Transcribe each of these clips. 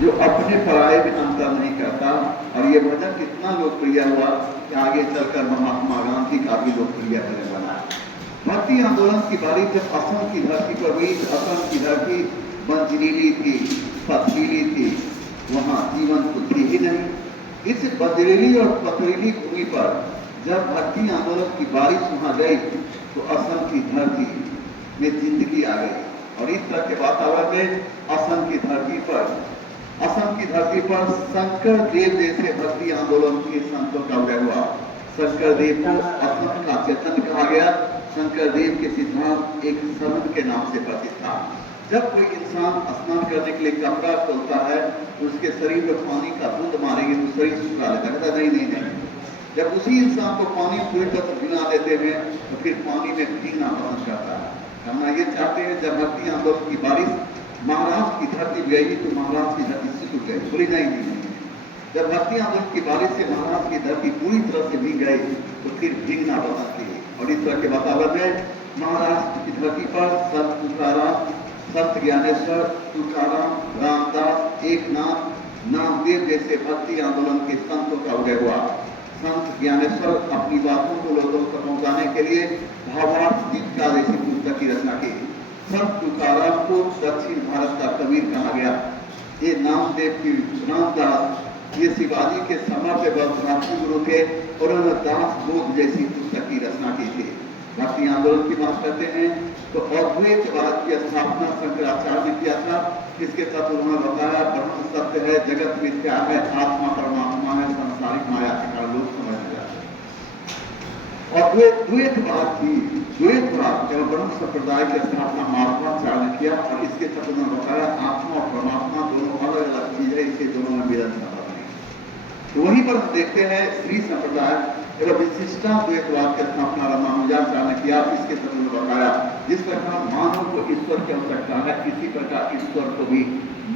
जो अपने पराये में अंतर नहीं करता। और ये भजन कितना लोकप्रिय हुआ कि आगे चलकर महात्मा गांधी का भी लोकप्रिय भजन बना। भक्ति आंदोलन की बारी जब असम की धरती पर हुई, असम की धरती बंजरीली थी, पथरीली थी, वहां जीवन तो थी ही नहीं। इस बंजरीली और पथरीली भूमि पर जब भक्ति आंदोलन की बारिश वहां गई तो असम की धरती में जिंदगी आ गई। और इस तरह के वातावरण में असम की धरती पर शंकर देव जैसे भक्ति आंदोलन के संतों का उदय हुआ। शंकर देव को असम का चेतन कहा गया। शंकर देव के सिद्धांत एक शरण के नाम से प्रसिद्ध था। जब कोई इंसान स्नान करने के लिए कपड़ा खोलता है तो उसके शरीर में पानी का बूंद मारेंगे तो शरीर सुखा लेता है, नहीं। जब उसी इंसान को पानी पूरी तरह भिगा देते हैं तो फिर पानी में भीगना पसंद करता है। हम ये चाहते हैं जब भक्ति आंदोलन की बारिश महाराष्ट्र की धरती गई तो महाराष्ट्र की धरती सिकुड़ गई, पूरी नहीं। जब भक्ति आंदोलन की बारिश से महाराष्ट्र की धरती पूरी तरह से भीग गई तो फिर भीगना पसंद की। और इस तरह के वातावरण में महाराष्ट्र की धरती पर संत तुकाराम, संत ज्ञानेश्वर, तुकाराम, रामदास, एकनाथ, नामदेव जैसे भक्ति आंदोलन के संतों का उदय हुआ। संत ज्ञानेश्वर अपनी बातों को लोगों तक पहुंचाने के लिए भावार्थ दीपिका जैसी पुस्तक की रचना की। संत तुकाराम को दक्षिण भारत का कबीर कहा गया। ये नामदेव की रामदास, ये शिवाजी के समर्थ बलशास्त्री गुरु थे और उन्होंने दास बोध जैसी पुस्तक की रचना की थी। भक्ति आंदोलन की बात करते हैं तो अद्वैतवाद की स्थापना शंकराचार्य ने किया था। इसके तत्व उन्होंने बताया ब्रह्म सत्य है, जगत मिथ्या है, आत्मा परमात्मा है, सांसारिक माया के कारण लोग समझ जाते हैं। और द्वैतवाद एवं ब्रह्म संप्रदाय की स्थापना माधवाचार्य ने किया और इसके तत्व उन्होंने बताया आत्मा और परमात्मा दोनों अलग अलग चीज है, इसके दोनों में मिलन संभव नहीं। तो वहीं पर हम देखते हैं श्री संप्रदाय एवं विशिष्टाद्वैतवाद की स्थापना रामानुजाचार्य ने किया। इसके तत्व ने बताया जिस प्रकार मानव को ईश्वर की आवश्यकता है, इसी प्रकार ईश्वर को भी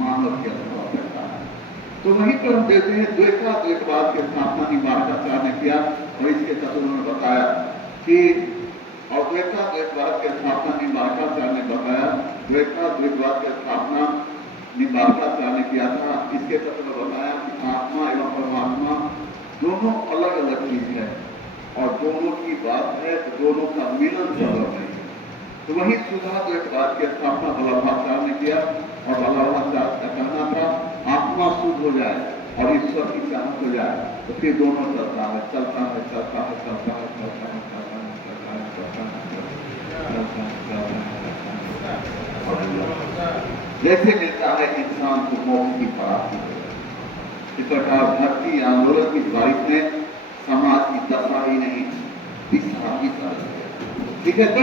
मानव की आवश्यकता है। तो वहीं पर हम देखते हैं द्वैतवाद की स्थापना निम्बार्काचार्य ने किया और इसके तत्व उन्होंने बताया कि द्वैतवाद की स्थापना निम्बार्काचार्य ने बताया, द्वैतवाद की स्थापना निम्बार्काचार्य ने किया था। इसके तत्व ने बताया कि आत्मा एवं परमात्मा दोनों अलग अलग चीज है और दोनों की बात है तो दोनों का मिलन संभव नहीं है। तो वही सुधा द्वैतवाद की स्थापना वल्लभाचार्य ने किया और वल्लभाचार्य का कहना था आत्मा शुद्ध हो जाए और ईश्वर की चाहत हो जाए तो फिर दोनों चलता है। जैसे मिलता है इंसान को मोक्ष की प्राप्ति। इस प्रकार भक्ति आंदोलन की बारिश में समाज की दशा ही नहीं दिशा भी कर, ठीक है। तो